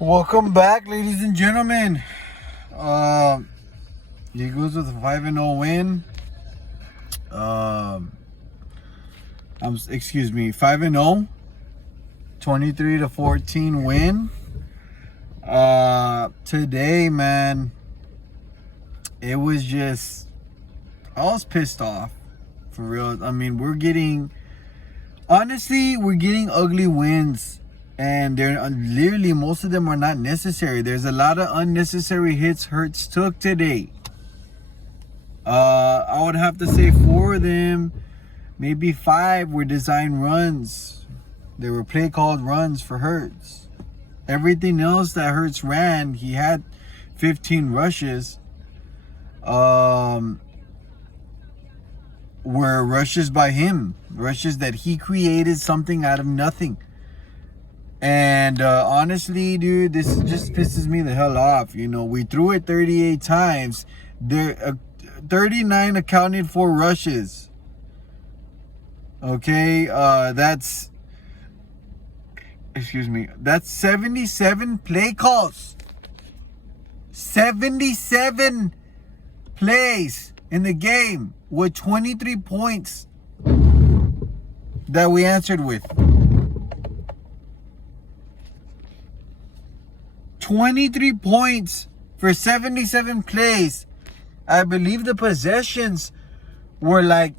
Welcome back, ladies and gentlemen. Eagles with a 5-0 win. 5-0, 23-14 win. Today, man, it was just, I was pissed off, for real. I mean, we're getting ugly wins. And they're literally, most of them are not necessary. There's a lot of unnecessary hits Hurts took today. I would have to say 4 of them, maybe 5 were designed runs. They were play called runs for Hurts. Everything else that Hurts ran, he had 15 rushes. Were rushes by him. Rushes that he created something out of nothing. And honestly, dude, this just pisses me the hell off. You know, we threw it 38 times. There, 39 accounted for rushes. Okay, that's 77 play calls. 77 plays in the game with 23 points that we answered with. 23 points for 77 plays. I believe the possessions were like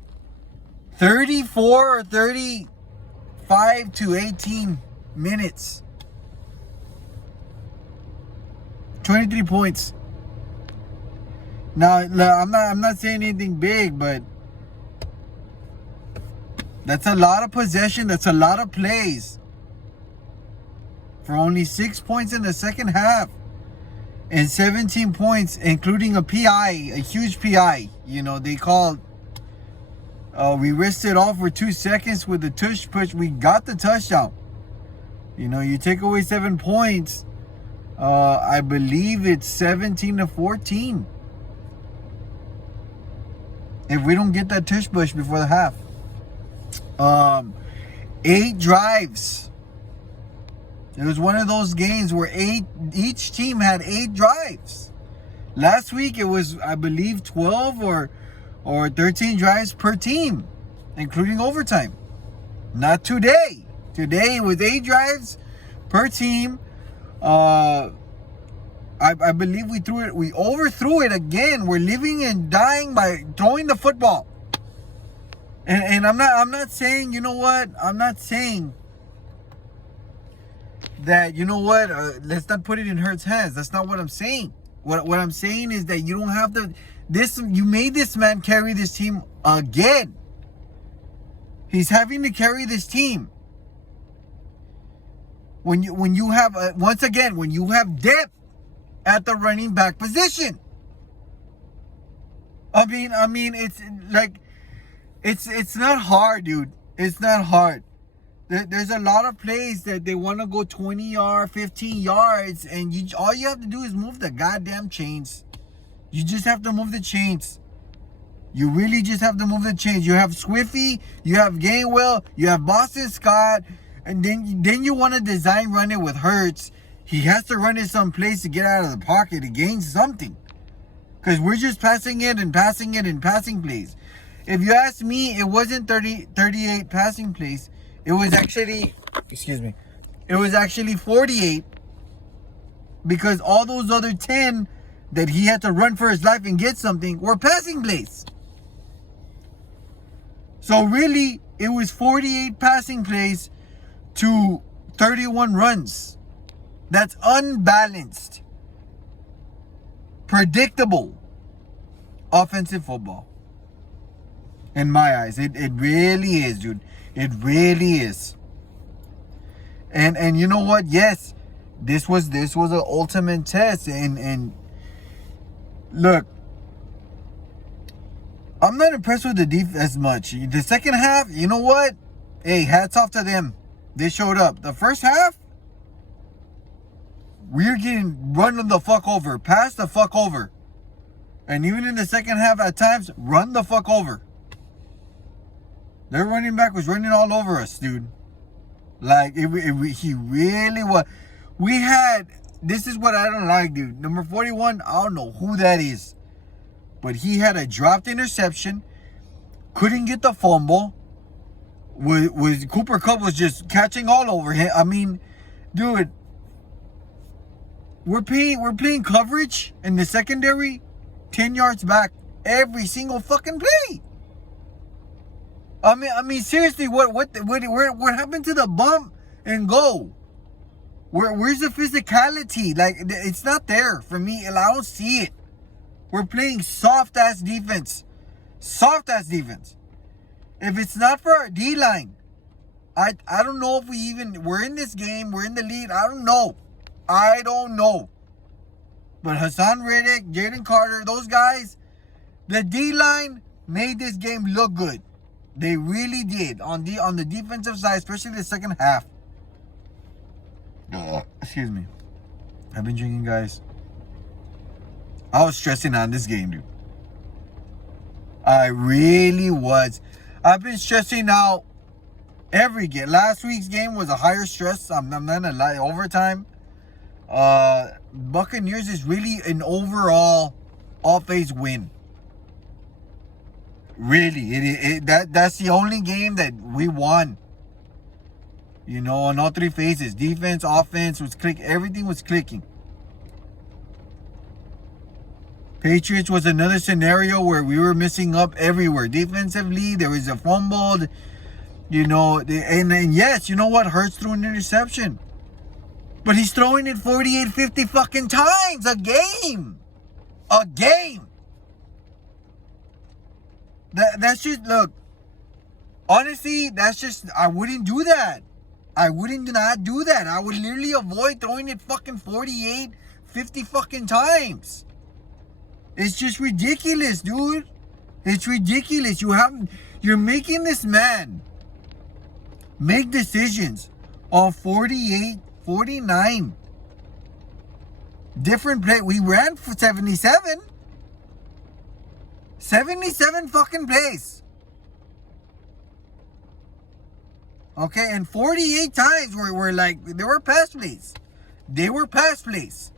34 or 35 to 18 minutes. 23 points. Now, I'm not saying anything big, but that's a lot of possession. That's a lot of plays. For only 6 points in the second half and 17 points, including a PI, a huge PI. You know, they called, we risked it all for 2 seconds with the tush push. We got the touchdown. You know, you take away 7 points, I believe it's 17-14. If we don't get that tush push before the half. 8 drives. It was one of those games where each team had 8 drives. Last week it was, I believe, 12 or 13 drives per team, including overtime. Not today. Today it was 8 drives per team. I believe we overthrew it again. We're living and dying by throwing the football. And I'm not saying, you know what? I'm not saying that, you know what, let's not put it in Hurts' hands. That's not what I'm saying. What I'm saying is that you don't have you made this man carry this team again. He's having to carry this team. When you have, once again, when you have depth at the running back position. I mean, it's like, it's not hard, dude. It's not hard. There's a lot of plays that they want to go 20 yards, 15 yards, and all you have to do is move the goddamn chains. You just have to move the chains. You really just have to move the chains. You have Swiffy, you have Gainwell, you have Boston Scott, and then you want to design run it with Hurts. He has to run it someplace to get out of the pocket to gain something. Because we're just passing it and passing plays. If you ask me, it wasn't 38 passing plays. It was actually, it was actually 48, because all those other 10 that he had to run for his life and get something were passing plays. So really, it was 48 passing plays to 31 runs. That's unbalanced, predictable offensive football. In my eyes, it really is, dude. It really is. And you know what? Yes, this was an ultimate test. And look, I'm not impressed with the defense as much. The second half, you know what? Hey, hats off to them. They showed up. The first half, we're getting run the fuck over, pass the fuck over. And even in the second half, at times, run the fuck over. Their running back was running all over us, dude. Like, he really was. We had this is what I don't like, dude. Number 41, I don't know who that is. But he had a dropped interception. Couldn't get the fumble. Was Cooper Kupp was just catching all over him. I mean, dude, we're playing coverage in the secondary 10 yards back every single fucking play. I mean seriously, what happened to the bump and go? Where's the physicality? Like, it's not there for me. I don't see it. We're playing soft ass defense. Soft ass defense. If it's not for our D-line, I don't know if we're in this game, we're in the lead. I don't know. But Hassan Reddick, Jalen Carter, those guys, the D-line made this game look good. They really did on the defensive side, especially the second half. Excuse me. I've been drinking, guys. I was stressing on this game, dude. I really was. I've been stressing out every game. Last week's game was a higher stress. I'm not gonna lie. Overtime. Buccaneers is really an overall all-phase win. Really, that's the only game that we won. You know, on all three phases, defense, offense was everything was clicking. Patriots was another scenario where we were missing up everywhere. Defensively, there was a fumble, you know, and yes, you know what? Hurts threw an interception. But he's throwing it 48, 50 fucking times a game. A game. That's just, look, honestly, that's just, I wouldn't do that. I wouldn't not do that. I would literally avoid throwing it fucking 48, 50 fucking times. It's just ridiculous, dude. It's ridiculous. You're making this man make decisions on 48, 49 different plays. We ran for 77. 77 fucking plays. Okay, and 48 times were like, they were pass plays. They were pass plays.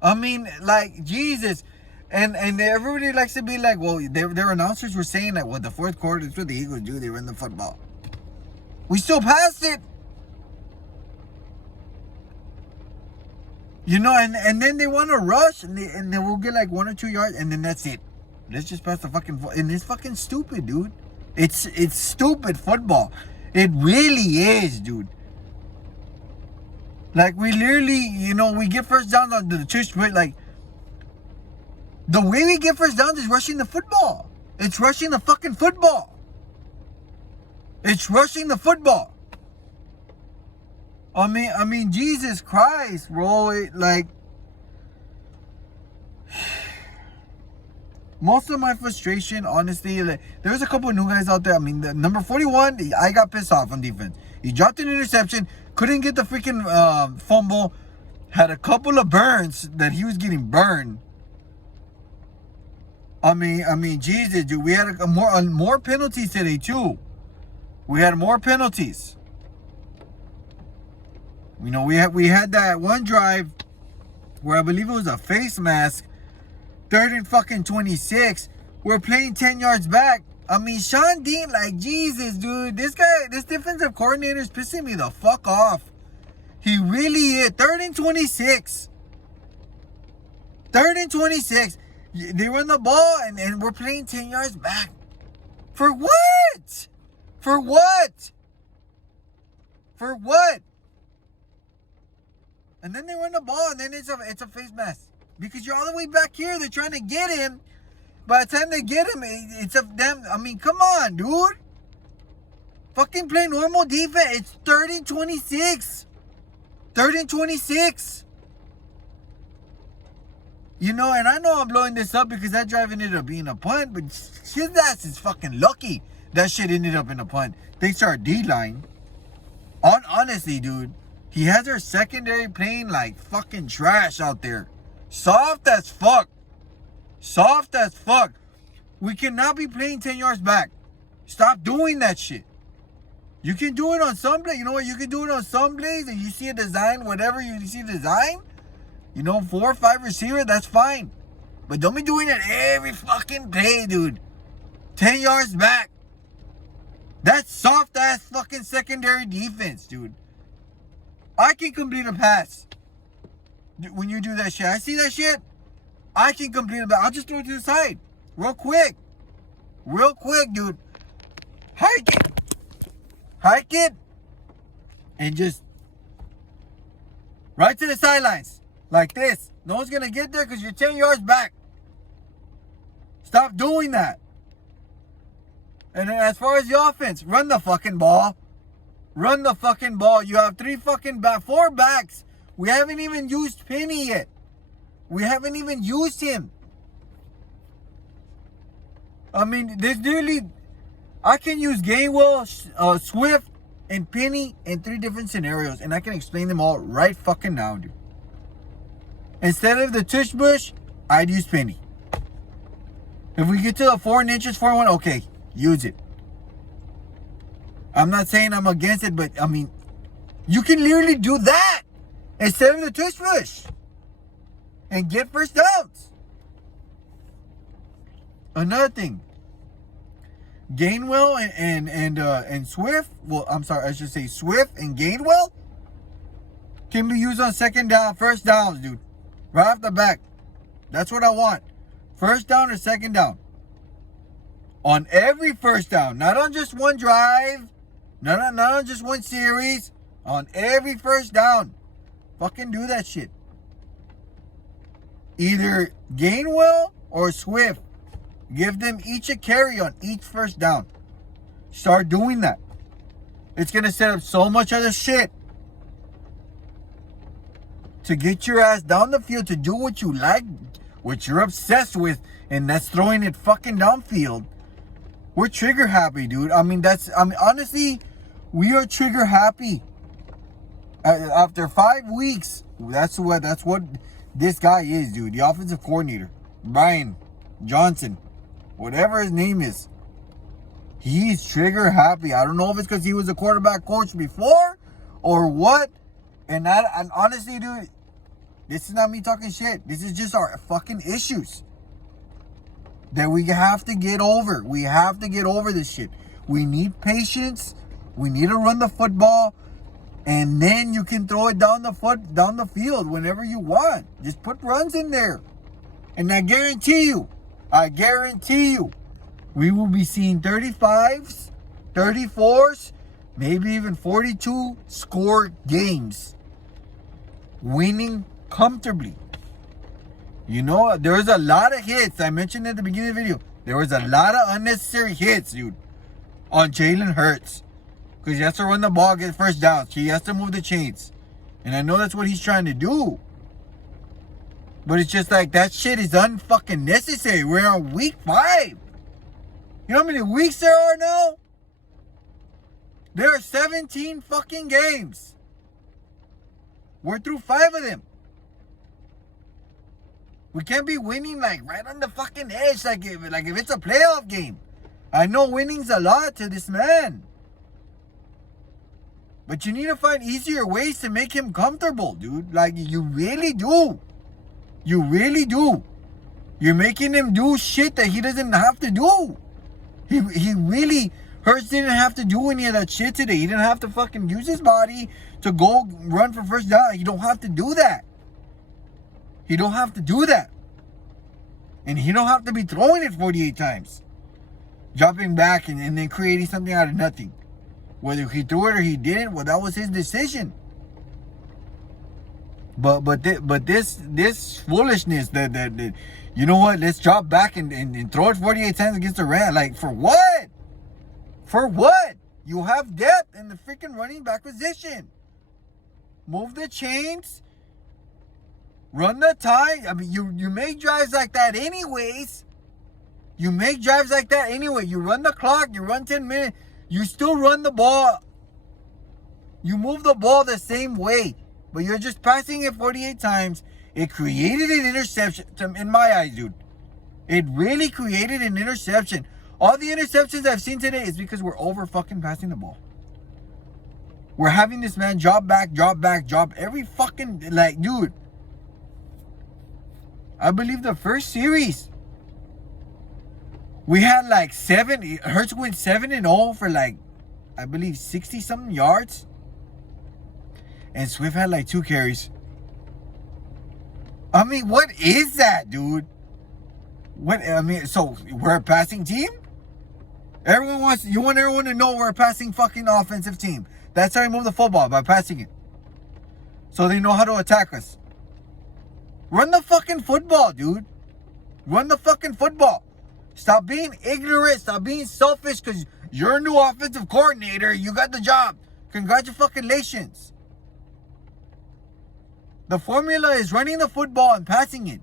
I mean, like, Jesus. And everybody likes to be like, well, their announcers were saying that, well, the fourth quarter, that's what the Eagles do. They run the football. We still passed it. You know, and then they want to rush, and they will get like 1 or 2 yards, and then that's it. Let's just pass the fucking... And it's fucking stupid, dude. It's stupid football. It really is, dude. Like, we literally, you know, we get first down on the church, but like, the way we get first down is rushing the football. It's rushing the fucking football. It's rushing the football. I mean, Jesus Christ, bro. Like, most of my frustration, honestly, like, there's a couple of new guys out there. I mean, the number 41, I got pissed off on defense. He dropped an interception, couldn't get the freaking fumble, had a couple of burns that he was getting burned. I mean, Jesus, dude, we had more penalties today too. We had more penalties. You know, we had that one drive where I believe it was a face mask, 3rd and fucking 26. We're playing 10 yards back. I mean, Sean Dean, like, Jesus, dude, this defensive coordinator is pissing me the fuck off. He really is. 3rd and 26. 3rd and 26. They run the ball and we're playing 10 yards back. For what? For what? For what? And then they run the ball, and then it's a face mask. Because you're all the way back here. They're trying to get him. By the time they get him, it's a damn... I mean, come on, dude. Fucking play normal defense. It's 3rd and 26. 3rd and 26. You know, and I know I'm blowing this up because that drive ended up being a punt, but his ass is fucking lucky that shit ended up in a punt. Thanks to our D-line. Honestly, dude. He has our secondary playing like fucking trash out there. Soft as fuck. Soft as fuck. We cannot be playing 10 yards back. Stop doing that shit. You can do it on some plays. You know what? You can do it on some plays and you see a design, whatever you see a design. 4 or 5 receivers, that's fine. But don't be doing it every fucking play, dude. 10 yards back. That's soft-ass fucking secondary defense, dude. I can complete a pass when you do that shit. I see that shit. I can complete a pass. I'll just throw it to the side. Real quick. Real quick, dude. Hike it. And just right to the sidelines. Like this. No one's going to get there because you're 10 yards back. Stop doing that. And then as far as the offense, run the fucking ball. Run the fucking ball. You have 4 backs. We haven't even used Penny yet. We haven't even used him. I mean, there's literally... I can use Gainwell, Swift, and Penny in 3 different scenarios. And I can explain them all right fucking now, dude. Instead of the tush bush, I'd use Penny. If we get to the 4 inches, 4-1, okay, use it. I'm not saying I'm against it, but I mean, you can literally do that instead of the tush push and get first downs. Another thing, Gainwell and Swift. Well, I'm sorry, I should say Swift and Gainwell can be used on second down, first downs, dude. Right off the back. That's what I want. First down or second down. On every first down. Not on just one drive. Not on just one series. On every first down. Fucking do that shit. Either Gainwell or Swift. Give them each a carry on each first down. Start doing that. It's going to set up so much other shit to get your ass down the field to do what you like, what you're obsessed with, and that's throwing it fucking downfield. We're trigger happy, dude. I mean, honestly, we are trigger happy. After 5 weeks, that's what this guy is, dude. The offensive coordinator, Brian Johnson, whatever his name is. He's trigger happy. I don't know if it's because he was a quarterback coach before or what. And honestly, dude, this is not me talking shit. This is just our fucking issues that we have to get over. We have to get over this shit. We need patience. We need to run the football. And then you can throw it down the field whenever you want. Just put runs in there. And I guarantee you, we will be seeing 35s, 34s, maybe even 42 score games. Winning comfortably. There was a lot of hits. I mentioned at the beginning of the video. There was a lot of unnecessary hits, dude, on Jalen Hurts. Because he has to run the ball, get first downs. He has to move the chains. And I know that's what he's trying to do. But it's just like, that shit is unfucking necessary. We're on week 5. You know how many weeks there are now? There are 17 fucking games. We're through 5 of them. We can't be winning like right on the fucking edge like if it's a playoff game. I know winning's a lot to this man. But you need to find easier ways to make him comfortable, dude. Like, you really do. You really do. You're making him do shit that he doesn't have to do. He really... Hurts didn't have to do any of that shit today. He didn't have to fucking use his body to go run for first down. You don't have to do that. He don't have to do that. And he don't have to be throwing it 48 times. Dropping back and then creating something out of nothing. Whether he threw it or he didn't, well, that was his decision. But this foolishness that you know what? Let's drop back and throw it 48 times against the Rams. Like, for what? For what? You have depth in the freaking running back position. Move the chains. Run the tie. I mean, you make drives like that anyways. You run the clock. You run 10 minutes. You still run the ball. You move the ball the same way. But you're just passing it 48 times. It created an interception in my eyes, dude. It really created an interception. All the interceptions I've seen today is because we're over fucking passing the ball. We're having this man drop back, drop every fucking, like, dude. I believe the first series, we had like Hurts went 7-0 for like, I believe 60 something yards. And Swift had like 2 carries. I mean, what is that, dude? So we're a passing team? You want everyone to know we're a passing fucking offensive team. That's how we move the football, by passing it. So they know how to attack us. Run the fucking football, dude. Run the fucking football. Stop being ignorant. Stop being selfish because you're a new offensive coordinator. You got the job. Congratulations. The formula is running the football and passing it.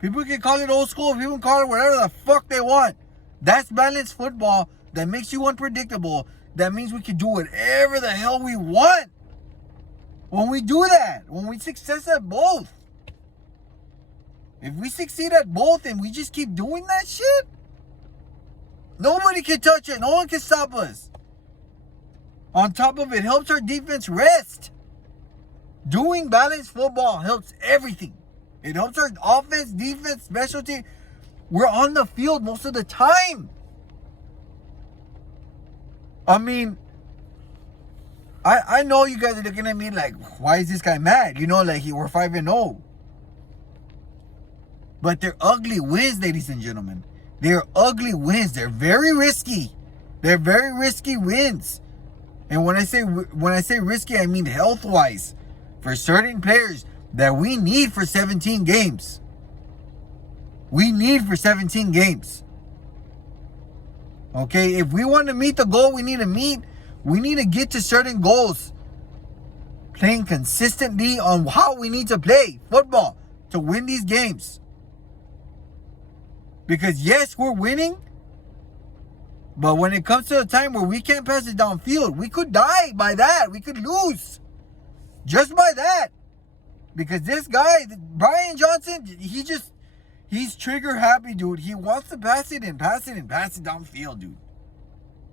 People can call it old school. People can call it whatever the fuck they want. That's balanced football that makes you unpredictable. That means we can do whatever the hell we want. When we do that, when we success at both. If we succeed at both and we just keep doing that shit, nobody can touch it. No one can stop us. On top of it, helps our defense rest. Doing balanced football helps everything. It helps our offense, defense, specialty. We're on the field most of the time. I mean, I know you guys are looking at me like, why is this guy mad? You know, like we're 5-0. But they're ugly wins, ladies and gentlemen. They're ugly wins. They're very risky. They're very risky wins. And when I say risky, I mean health-wise. For certain players that we need for 17 games. We need for 17 games. Okay, if we want to meet the goal we need to get to certain goals. Playing consistently on how we need to play football to win these games. Because yes, we're winning. But when it comes to a time where we can't pass it downfield, we could die by that. We could lose. Just by that. Because this guy, Brian Johnson, he's trigger happy, dude. He wants to pass it downfield, dude.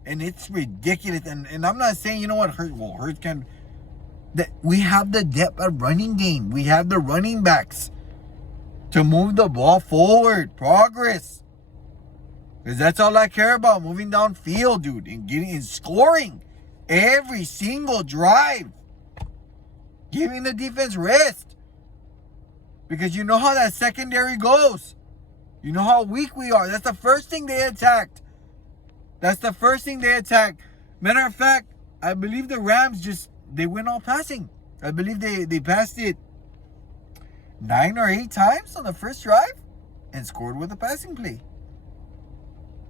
And it's ridiculous. And I'm not saying, you know what, Hurts can. That we have the depth at running game. We have the running backs to move the ball forward. Progress. Because that's all I care about. Moving downfield, dude. And scoring every single drive. Giving the defense rest. Because you know how that secondary goes. You know how weak we are. That's the first thing they attacked. Matter of fact, I believe the Rams they went all passing. I believe they passed it 9 or 8 times on the first drive and scored with a passing play.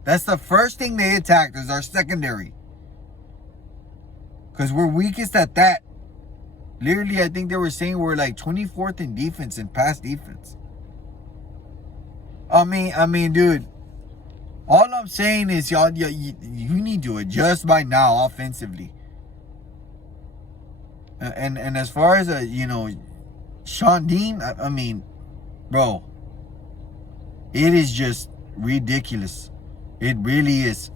That's the first thing they attacked is our secondary. Because we're weakest at that. Literally, I think they were saying we're like 24th in defense and pass defense. I mean, dude. All I'm saying is, y'all, you need to adjust by now offensively. And as far as Sean Dean, I mean, bro, it is just ridiculous. It really is.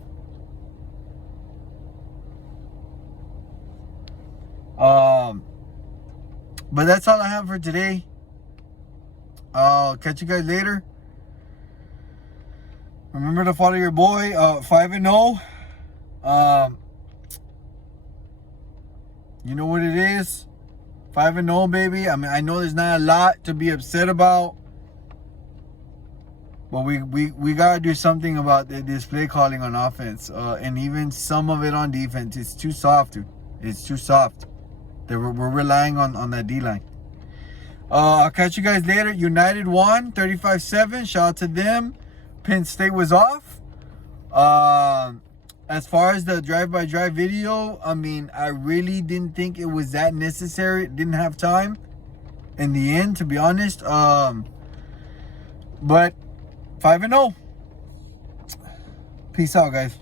But that's all I have for today. I'll catch you guys later. Remember to follow your boy, 5-0. You know what it is? 5-0, baby. I mean, I know there's not a lot to be upset about. But we gotta do something about this play calling on offense. And even some of it on defense. It's too soft, dude. It's too soft. We're relying on that D-line. I'll catch you guys later. United won 35-7. Shout out to them. Penn State was off. As far as the drive-by-drive video, I mean, I really didn't think it was that necessary. Didn't have time in the end, to be honest. But 5-0. Peace out, guys.